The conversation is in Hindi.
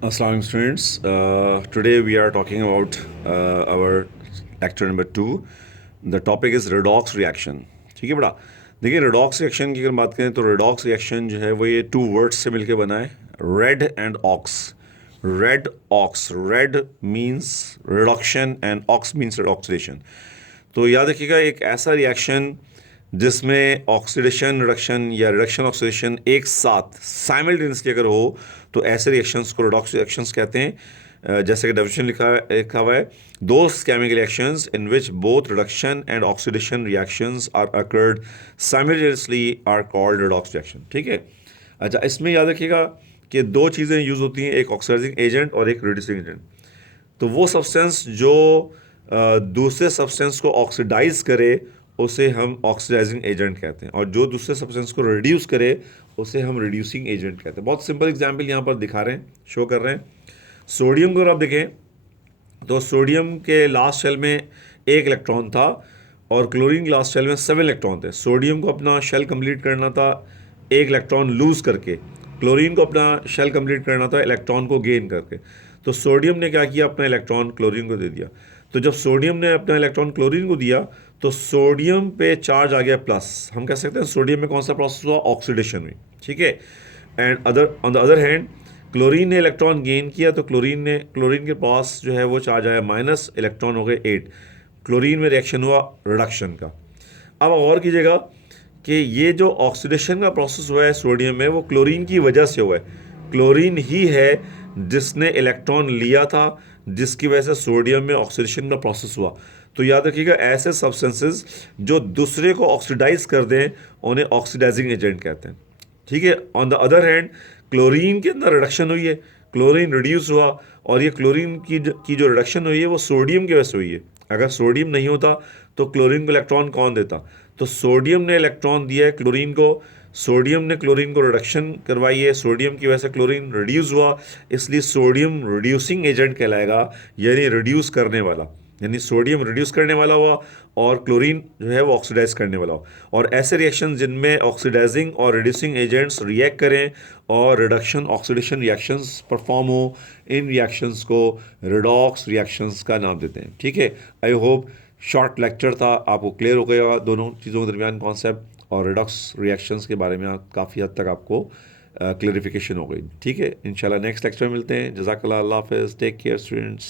Assalamu students. Today we are talking about our lecture number 2. The topic is redox reaction. ठीक है बेटा. देखिए redox reaction की अगर बात करें तो redox reaction जो है वो ये 2 words से मिलके बना है. Red and ox. Red ox. Red means reduction and ox means oxidation. तो याद रखिएगा एक ऐसा रिएक्शन जिसमें ऑक्सीडेशन रिडक्शन या रिडक्शन ऑक्सीडेशन एक साथ साइमल्टेनियसली अगर हो तो ऐसे रिएक्शंस को रिडॉक्स रिएक्शंस कहते हैं. जैसे कि डेफिनेशन लिखा हुआ है, those chemical reactions in which both reduction and oxidation reactions are occurred simultaneously are called redox reaction. ठीक है. अच्छा, इसमें याद रखिएगा कि दो चीज़ें यूज़ होती हैं, एक ऑक्सीडाइजिंग एजेंट और एक रिड्यूसिंग एजेंट. तो वो सब्सटेंस जो दूसरे सब्सटेंस को ऑक्सीडाइज करे उसे हम ऑक्सीडाइजिंग एजेंट कहते हैं, और जो दूसरे सब्सटेंस को रिड्यूस करे उसे हम रिड्यूसिंग एजेंट कहते हैं. बहुत सिंपल एग्जांपल यहाँ पर दिखा रहे हैं, शो कर रहे हैं. सोडियम को अगर आप देखें तो सोडियम के लास्ट शेल में 1 इलेक्ट्रॉन था और क्लोरीन के लास्ट शेल में 7 इलेक्ट्रॉन थे. सोडियम को अपना शेल कंप्लीट करना था 1 इलेक्ट्रॉन लूज़ करके, क्लोरीन को अपना शेल कंप्लीट करना था इलेक्ट्रॉन को गेन करके. तो सोडियम ने क्या किया, अपना इलेक्ट्रॉन क्लोरीन को दे दिया. तो जब सोडियम ने अपना इलेक्ट्रॉन क्लोरीन को दिया तो सोडियम पे चार्ज आ गया प्लस. हम कह सकते हैं सोडियम में कौन सा प्रोसेस हुआ, ऑक्सीडेशन हुई. ठीक है. And on the other hand chlorine ने इलेक्ट्रॉन गेन किया तो क्लोरीन के पास जो है वो चार्ज आया माइनस, इलेक्ट्रॉन हो गए 8. क्लोरीन में रिएक्शन हुआ रिडक्शन का. अब और कीजिएगा कि ये जो ऑक्सीडेशन का प्रोसेस हुआ है सोडियम में वो क्लोरीन की वजह से हुआ है. क्लोरीन ही है जिसने इलेक्ट्रॉन लिया था, जिसकी वजह से सोडियम में ऑक्सीडेशन का प्रोसेस हुआ. तो याद रखिएगा ऐसे सब्सटेंसेस जो दूसरे को ऑक्सीडाइज कर दें उन्हें ऑक्सीडाइजिंग एजेंट कहते हैं. ठीक है. On the other hand chlorine के अंदर रिडक्शन हुई है, क्लोरीन रिड्यूस हुआ, और ये क्लोरीन की जो रिडक्शन हुई है वो सोडियम की वजह से हुई है. अगर सोडियम नहीं होता तो क्लोरीन को इलेक्ट्रॉन कौन देता, तो सोडियम ने इलेक्ट्रॉन दिया है क्लोरीन को, सोडियम ने क्लोरीन को रिडक्शन करवाई है, सोडियम की वजह से क्लोरीन रिड्यूस हुआ, इसलिए सोडियम रिड्यूसिंग एजेंट कहलाएगा, यानी रिड्यूस करने वाला. यानी सोडियम रिड्यूस करने वाला हुआ और क्लोरीन जो है वो ऑक्सीडाइज करने वाला हो. और ऐसे रिएक्शन जिनमें ऑक्सीडाइजिंग और रिड्यूसिंग एजेंट्स रिएक्ट करें और रिडक्शन ऑक्सीडेशन रिएक्शंस परफॉर्म हो, इन रिएक्शंस को रिडॉक्स रिएक्शंस का नाम देते हैं. ठीक है. आई होप शॉर्ट लेक्चर था, आपको क्लियर हो गया दोनों चीज़ों के दरमियान कॉन्सेप्ट, और रिडॉक्स रिएक्शंस के बारे में काफ़ी हद तक आपको क्लैरिफिकेशन हो गई. ठीक है. इंशाल्लाह नेक्स्ट लेक्चर में मिलते हैं. जज़ाकल्लाह. अल्लाह हाफ़िज़. Take care students.